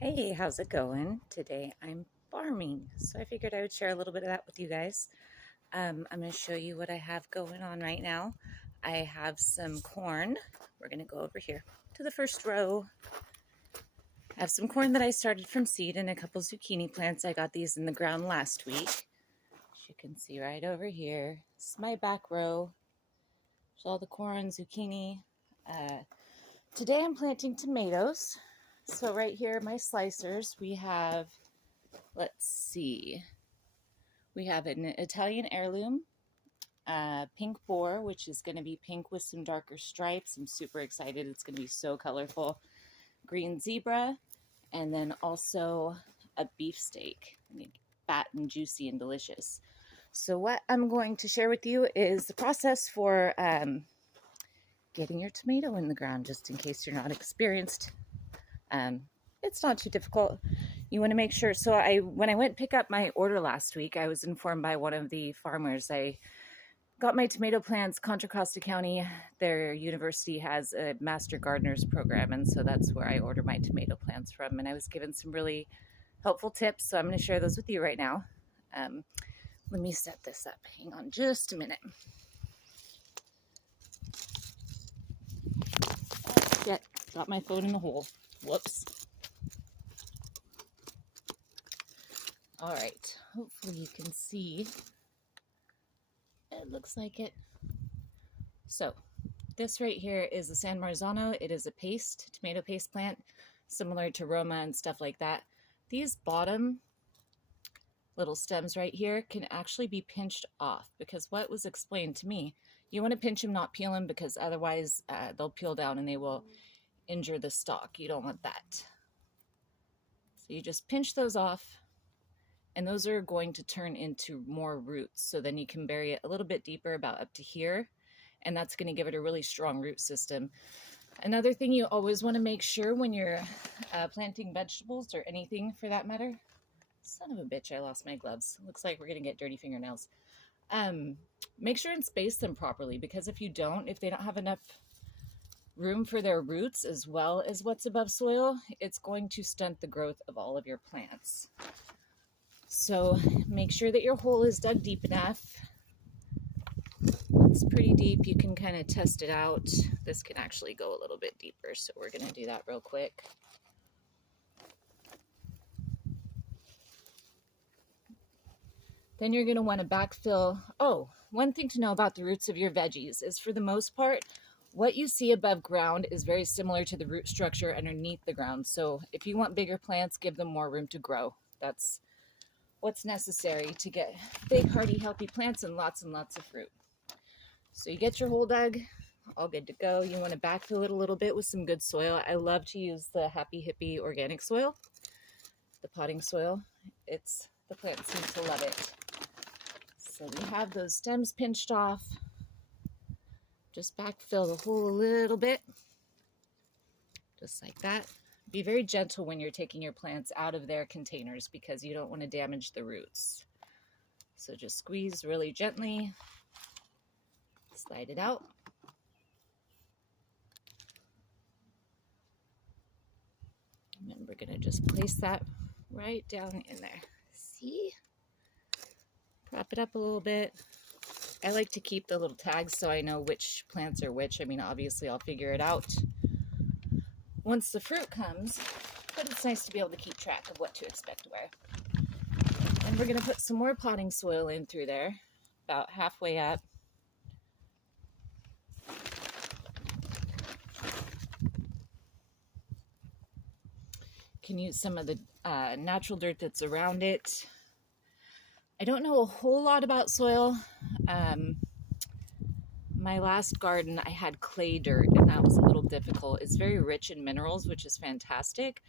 Hey, how's it going? Today I'm farming, so I figured I would share a little bit of that with you guys. I'm going to show you what I have going on right now. I have some corn. We're going to go over here to the first row. I have some corn that I started from seed and a couple zucchini plants. I got these in the ground last week. As you can see right over here, this is my back row. There's all the corn, zucchini. Today I'm planting tomatoes. So right here, my slicers, we have, let's see, we have an Italian heirloom, pink boar, which is going to be pink with some darker stripes. I'm super excited. It's going to be so colorful. Green zebra, and then also a beefsteak. Fat and juicy and delicious. So what I'm going to share with you is the process for getting your tomato in the ground, just in case you're not experienced. It's not too difficult. You want to make sure. So when I went pick up my order last week, I was informed by one of the farmers. I got my tomato plants. Contra Costa County, their university has a master gardeners program, and so that's where I order my tomato plants from. And I was given some really helpful tips, so I'm going to share those with you right now. Let me set this up. Hang on just a minute. Yeah, dropped my phone in the hole. Whoops. All right, hopefully you can see. It looks like it. So this right here is the San Marzano. It is a paste, tomato paste plant, similar to Roma and stuff like that. These bottom little stems right here can actually be pinched off, because what was explained to me, you want to pinch them, not peel them, because otherwise they'll peel down and they will injure the stalk. You don't want that. So you just pinch those off, and those are going to turn into more roots. So then you can bury it a little bit deeper, about up to here, and that's going to give it a really strong root system. Another thing you always want to make sure when you're planting vegetables, or anything for that matter, son of a bitch, I lost my gloves. Looks like we're going to get dirty fingernails. Make sure and space them properly, because if they don't have enough room for their roots as well as what's above soil, it's going to stunt the growth of all of your plants. So make sure that your hole is dug deep enough. It's pretty deep. You can kind of test it out. This can actually go a little bit deeper, so we're going to do that real quick. Then you're going to want to backfill. Oh, one thing to know about the roots of your veggies is, for the most part, what you see above ground is very similar to the root structure underneath the ground. So if you want bigger plants, give them more room to grow. That's what's necessary to get big, hardy, healthy plants and lots of fruit. So you get your hole dug, all good to go. You want to backfill it a little bit with some good soil. I love to use the Happy Hippie organic soil, the potting soil. The plants seem to love it. So we have those stems pinched off. Just backfill the hole a little bit, just like that. Be very gentle when you're taking your plants out of their containers, because you don't want to damage the roots. So just squeeze really gently, slide it out. And then we're going to just place that right down in there. See? Prop it up a little bit. I like to keep the little tags so I know which plants are which. I mean, obviously I'll figure it out once the fruit comes, but it's nice to be able to keep track of what to expect where. And we're going to put some more potting soil in through there, about halfway up. Can use some of the natural dirt that's around it. I don't know a whole lot about soil. My last garden, I had clay dirt, and that was a little difficult. It's very rich in minerals, which is fantastic,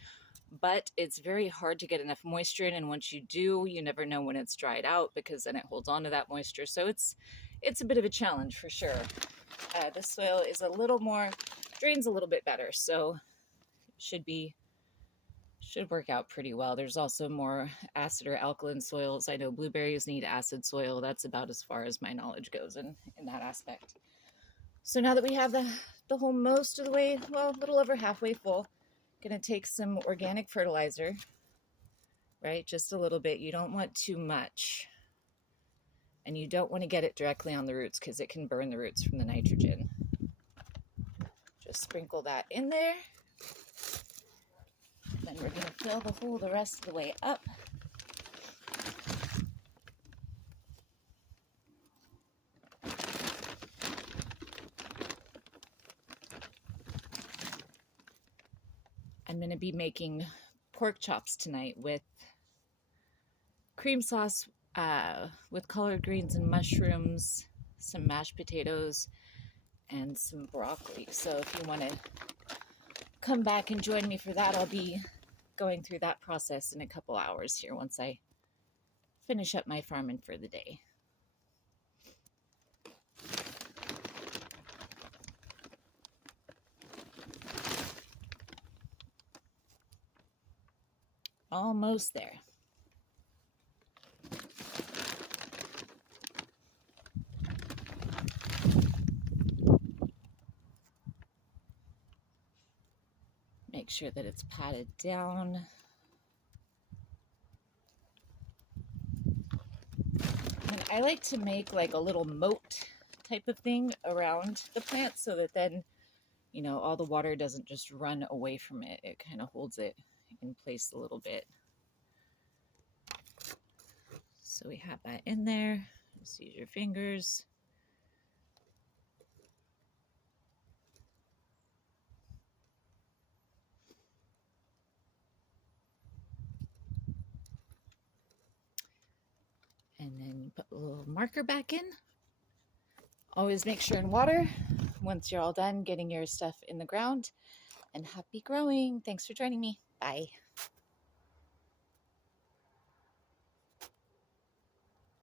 but it's very hard to get enough moisture in, and once you do, you never know when it's dried out, because then it holds on to that moisture. So it's a bit of a challenge for sure. This soil is a little more, drains a little bit better, so should work out pretty well. There's also more acid or alkaline soils. I know blueberries need acid soil. That's about as far as my knowledge goes in that aspect. So now that we have the hole most of the way, well, a little over halfway full, Gonna take some organic fertilizer, right? Just a little bit. You don't want too much. And you don't want to get it directly on the roots because it can burn the roots from the nitrogen. Just sprinkle that in there. And then we're going to fill the hole the rest of the way up. I'm going to be making pork chops tonight with cream sauce, with collard greens and mushrooms, some mashed potatoes, and some broccoli. So if you want to come back and join me for that, I'll be going through that process in a couple hours here once I finish up my farming for the day. Almost there. Make sure that it's patted down. And I like to make like a little moat type of thing around the plant so that then, you know, all the water doesn't just run away from it. It kind of holds it in place a little bit. So we have that in there. Just use your fingers. And then put a little marker back in. Always make sure and water once you're all done getting your stuff in the ground. And happy growing. Thanks for joining me. Bye.